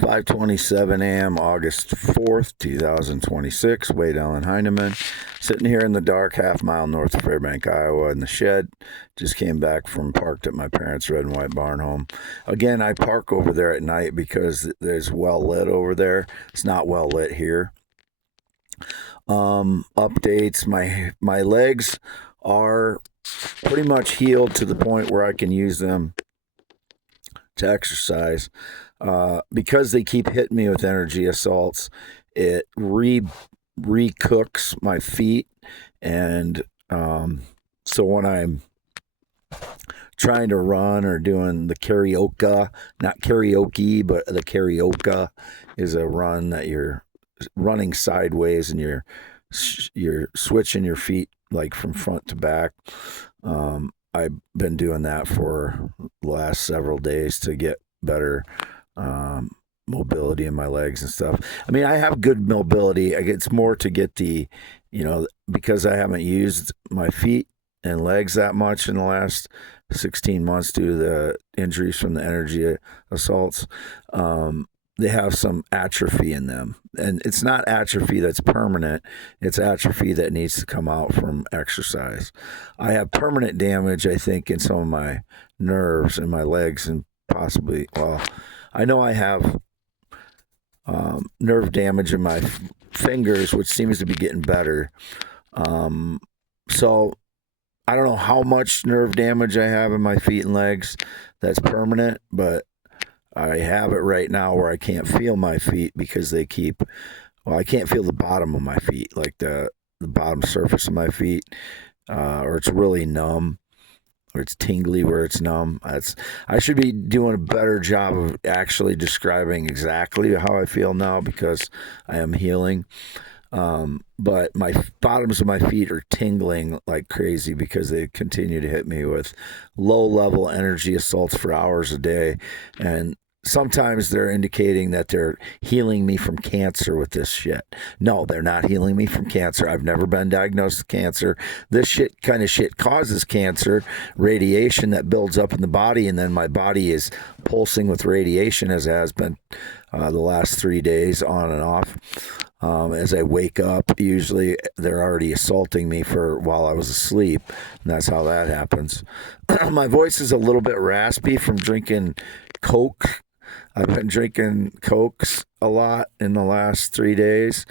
5:27 a.m. August 4th, 2026. Wade Allen Heineman, sitting here in the dark, half-mile north of Fairbank, Iowa, in the shed. Just came back from parked at my parents' red and white barn home. Again, I park over there at night because there's well lit over there. It's not well lit here. Updates: my legs are pretty much healed to the point where I can use them to exercise. Because they keep hitting me with energy assaults, it recooks my feet, and so when I'm trying to run or doing the karaoke, not karaoke, but the karaoke is a run that you're running sideways and you're switching your feet like from front to back. I've been doing that for the last several days to get better mobility in my legs and stuff. I mean, I have good mobility. It's more to get because I haven't used my feet and legs that much in the last 16 months due to the injuries from the energy assaults. They have some atrophy in them, and it's not atrophy that's permanent. It's atrophy that needs to come out from exercise. I have permanent damage, I think, in some of my nerves in my legs, and possibly, I know I have nerve damage in my fingers, which seems to be getting better. So I don't know how much nerve damage I have in my feet and legs that's permanent, but I have it right now where I can't feel my feet because I can't feel the bottom of my feet, like the bottom surface of my feet, or it's really numb, or it's tingly where it's numb. I should be doing a better job of actually describing exactly how I feel now because I am healing. But my bottoms of my feet are tingling like crazy because they continue to hit me with low-level energy assaults for hours a day. And sometimes they're indicating that they're healing me from cancer with this shit. No, they're not healing me from cancer. I've never been diagnosed with cancer. This kind of shit causes cancer, radiation that builds up in the body, and then my body is pulsing with radiation, as it has been the last 3 days, on and off. As I wake up, usually they're already assaulting me while I was asleep, and that's how that happens. My voice is a little bit raspy from drinking Coke. I've been drinking Cokes a lot in the last 3 days.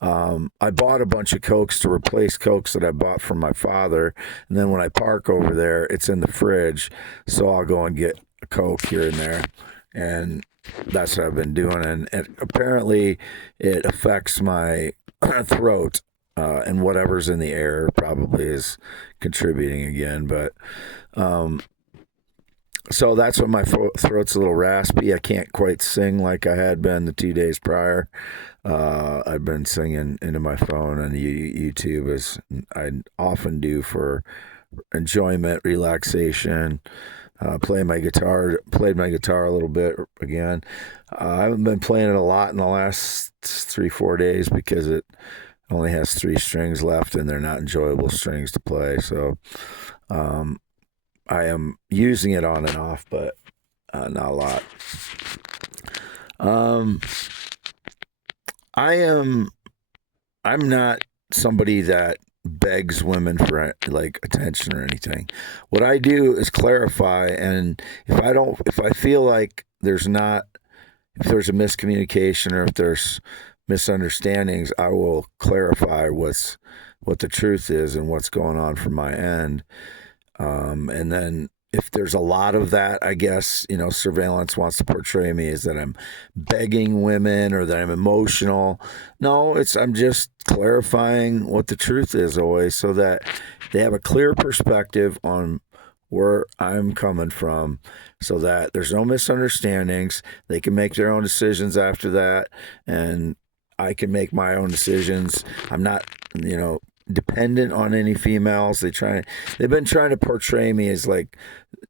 I bought a bunch of Cokes to replace Cokes that I bought from my father, and then when I park over there, it's in the fridge, so I'll go and get a Coke here and there, and that's what I've been doing, and apparently it affects my throat, and whatever's in the air probably is contributing again, but so that's why my throat's a little raspy. I can't quite sing like I had been the 2 days prior. I've been singing into my phone and YouTube, as I often do, for enjoyment, relaxation. Played my guitar a little bit again. I haven't been playing it a lot in the last 3-4 days because it only has 3 strings left and they're not enjoyable strings to play. So I am using it on and off, but not a lot. I'm not somebody that begs women for like attention or anything. What I do is clarify, and if I feel like if there's a miscommunication or if there's misunderstandings, I will clarify what the truth is and what's going on from my end. And then if there's a lot of that, I guess, surveillance wants to portray me as that I'm begging women or that I'm emotional. No, I'm just clarifying what the truth is always, so that they have a clear perspective on where I'm coming from, so that there's no misunderstandings. They can make their own decisions after that, and I can make my own decisions. I'm not, dependent on any females. They've been trying to portray me as, like,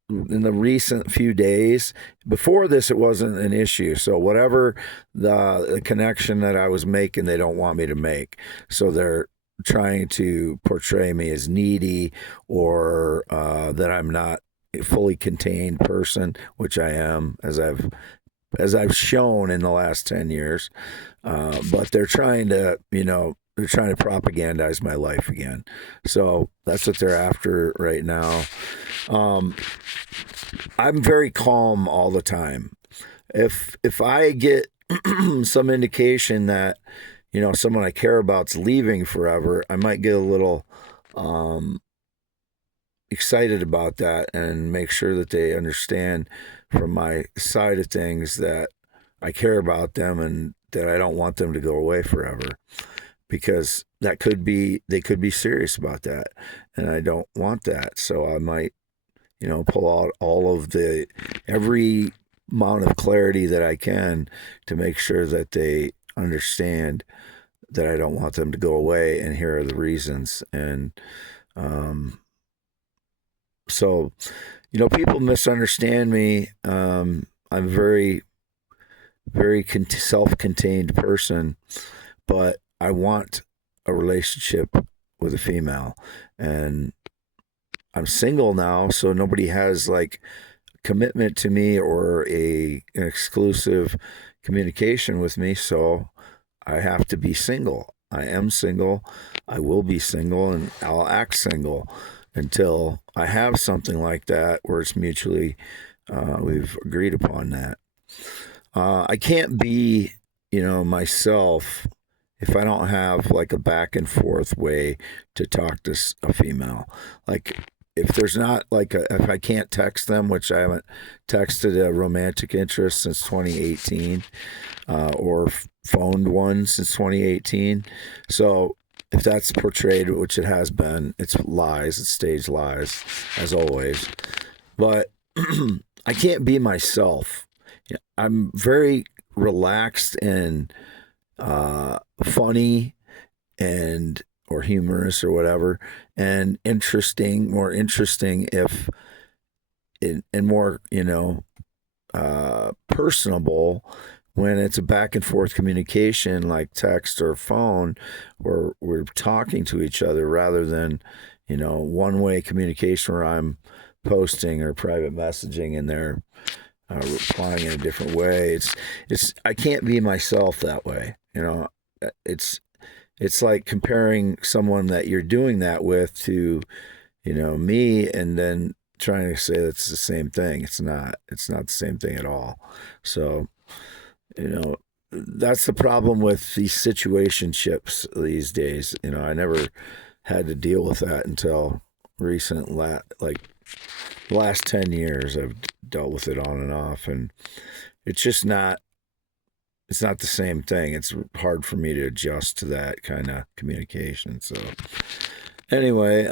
in the recent few days. Before this, it wasn't an issue. So whatever the connection that I was making, they don't want me to make. So they're trying to portray me as needy, or that I'm not a fully contained person, which I am, as I've as I've shown in the last 10 years. But they're trying to, they're trying to propagandize my life again. So that's what they're after right now. I'm very calm all the time. If I get some indication that someone I care about's leaving forever, I might get a little excited about that and make sure that they understand from my side of things that I care about them and that I don't want them to go away forever, because they could be serious about that, and I don't want that. So I might pull out all of every amount of clarity that I can to make sure that they understand that I don't want them to go away, and here are the reasons. And so people misunderstand me. I'm a very, very self-contained person, but I want a relationship with a female, and I'm single now, so nobody has like commitment to me or an exclusive communication with me, so I have to be single. I am single. I will be single, and I'll act single until I have something like that where it's mutually we've agreed upon that. I can't be, myself if I don't have like a back and forth way to talk to a female. Like if there's not like if I can't text them, which I haven't texted a romantic interest since 2018, or phoned one since 2018. So if that's portrayed, which it has been, it's lies, it's staged lies, as always. But I can't be myself. I'm very relaxed and funny and or humorous or whatever, and more interesting if and more personable when it's a back and forth communication like text or phone, or we're talking to each other rather than one way communication where I'm posting or private messaging and they're replying in a different way. It's I can't be myself that way. It's like comparing someone that you're doing that with to me, and then trying to say it's the same thing. It's not the same thing at all. So that's the problem with these situationships these days. I never had to deal with that until like the last 10 years. I've dealt with it on and off, and it's just not the same thing. It's hard for me to adjust to that kind of communication. So anyway,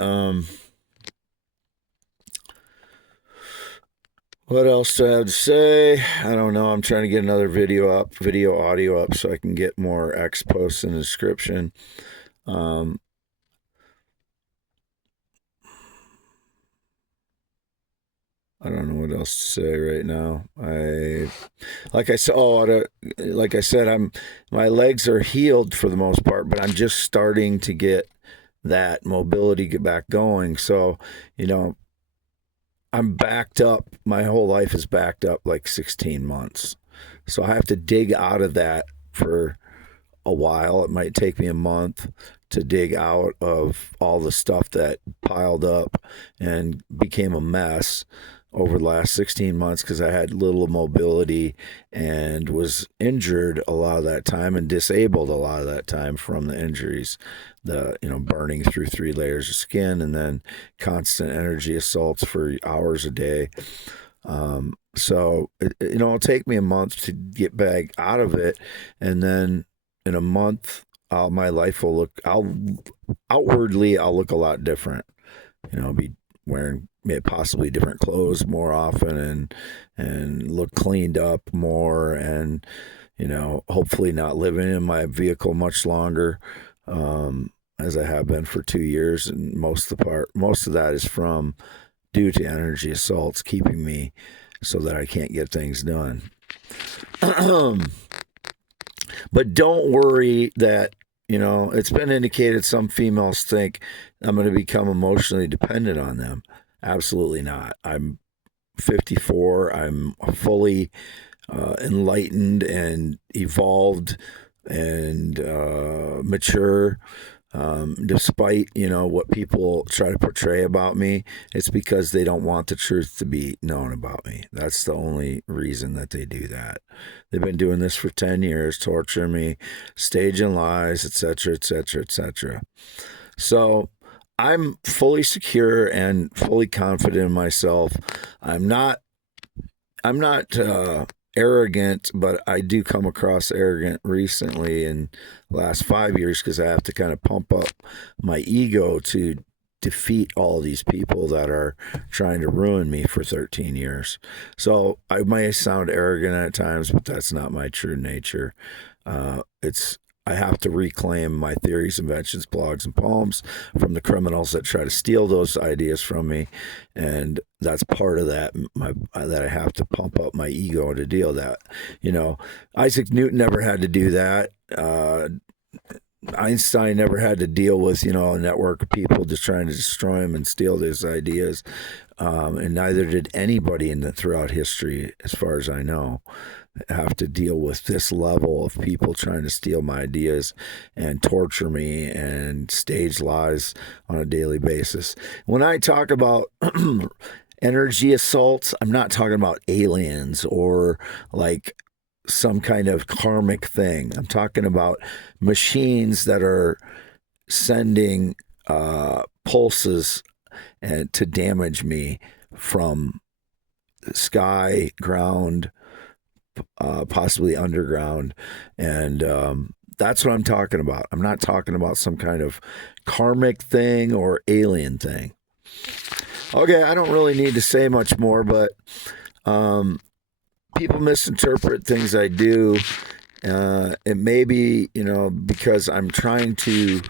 what else do I have to say? I don't know. I'm trying to get another video audio up, so I can get more X posts in the description. I don't know what else to say right now. Like I said, my legs are healed for the most part, but I'm just starting to get that mobility get back going. So, I'm backed up. My whole life is backed up like 16 months. So I have to dig out of that for a while. It might take me a month to dig out of all the stuff that piled up and became a mess over the last 16 months, because I had little mobility and was injured a lot of that time and disabled a lot of that time from the injuries, burning through 3 layers of skin and then constant energy assaults for hours a day. So it'll take me a month to get back out of it, and then in a month my life will look outwardly I'll look a lot different. I'll be wearing possibly different clothes more often and look cleaned up more, and hopefully not living in my vehicle much longer, as I have been for 2 years, and most of that is due to energy assaults keeping me so that I can't get things done. But don't worry that it's been indicated some females think I'm going to become emotionally dependent on them. Absolutely not. I'm 54. I'm fully enlightened and evolved and mature. Despite, what people try to portray about me, it's because they don't want the truth to be known about me. That's the only reason that they do that. They've been doing this for 10 years, torturing me, staging lies, etc., etc., etc. So I'm fully secure and fully confident in myself. I'm not arrogant, but I do come across arrogant recently in the last 5 years because I have to kind of pump up my ego to defeat all these people that are trying to ruin me for 13 years. So I may sound arrogant at times, but that's not my true nature. I have to reclaim my theories, inventions, blogs, and poems from the criminals that try to steal those ideas from me, and that's part of that. That I have to pump up my ego to deal with that. Isaac Newton never had to do that. Einstein never had to deal with a network of people just trying to destroy him and steal his ideas, and neither did anybody throughout history, as far as I know, have to deal with this level of people trying to steal my ideas and torture me and stage lies on a daily basis. When I talk about energy assaults, I'm not talking about aliens or like some kind of karmic thing. I'm talking about machines that are sending pulses and to damage me from sky, ground, possibly underground, and that's what I'm talking about. I'm not talking about some kind of karmic thing or alien thing. Okay, I don't really need to say much more, but people misinterpret things I do. It may be, because I'm trying to.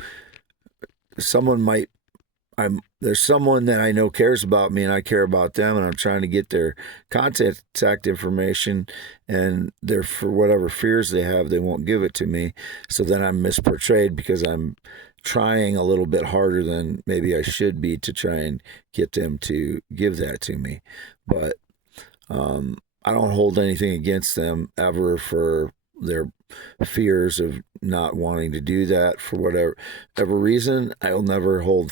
There's someone that I know cares about me and I care about them, and I'm trying to get their contact information, and for whatever fears they have, they won't give it to me. So then I'm misportrayed because I'm trying a little bit harder than maybe I should be to try and get them to give that to me. But I don't hold anything against them ever for their fears of not wanting to do that for whatever reason. I'll never hold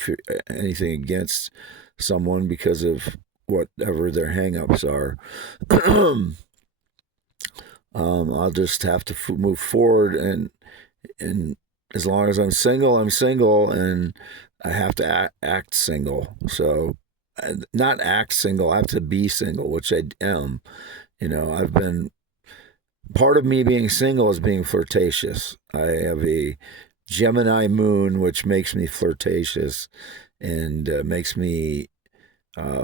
anything against someone because of whatever their hangups are. I'll just have to move forward, and as long as I'm single, and I have to act single. So not act single, I have to be single, which I am. I've been. Part of me being single is being flirtatious. I have a Gemini moon, which makes me flirtatious and makes me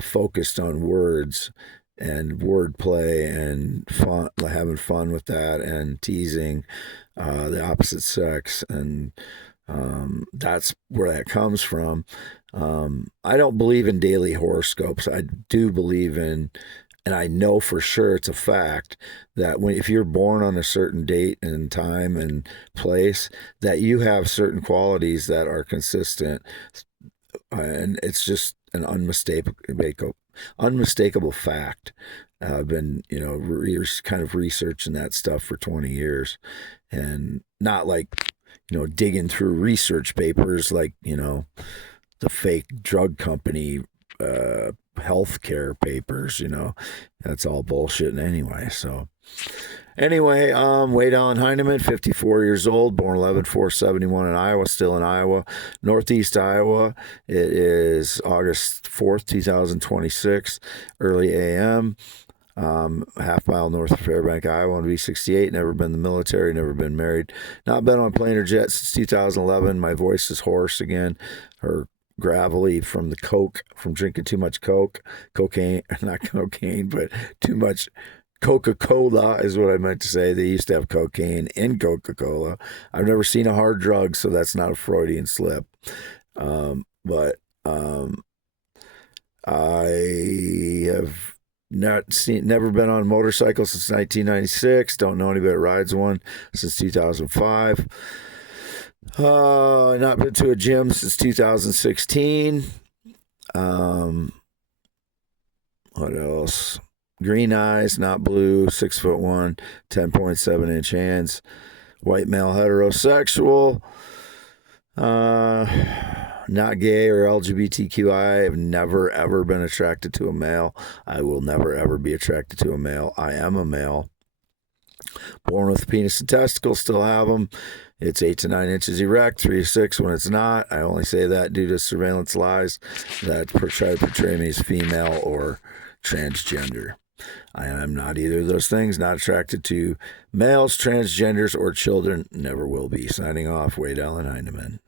focused on words and wordplay and fun, having fun with that, and teasing the opposite sex. And that's where that comes from. I don't believe in daily horoscopes. I do believe in, and I know for sure it's a fact, that if you're born on a certain date and time and place, that you have certain qualities that are consistent, and it's just an unmistakable fact. I've been, kind of researching that stuff for 20 years, and not like, digging through research papers like, the fake drug company healthcare papers. That's all bullshit anyway. So anyway, Wade Allen Heineman, 54 years old, born 11/4/71 in Iowa, still in Iowa, Northeast Iowa. It is August 4th, 2026, early AM. Half mile north of Fairbank, Iowa, on V68. Never been in the military, never been married, not been on a plane or jet since 2011. My voice is hoarse again, or gravelly from the coke, from drinking too much cocaine, not cocaine, but too much Coca-Cola is what I meant to say. They used to have cocaine in Coca-Cola. I've never seen a hard drug, so that's not a Freudian slip. But I have never been on a motorcycle since 1996. Don't know anybody that rides one since 2005. Not been to a gym since 2016. What else? green eyes, not blue, 6'1", 10.7-inch hands, white male, heterosexual, not gay or LGBTQI. I've never ever been attracted to a male. I will never ever be attracted to a male. I am a male. Born with a penis and testicles, still have them. It's 8 to 9 inches erect, 3 to 6 when it's not. I only say that due to surveillance lies that try to portray me as female or transgender. I am not either of those things. Not attracted to males, transgenders, or children. Never will be. Signing off, Wade Allen Heineman.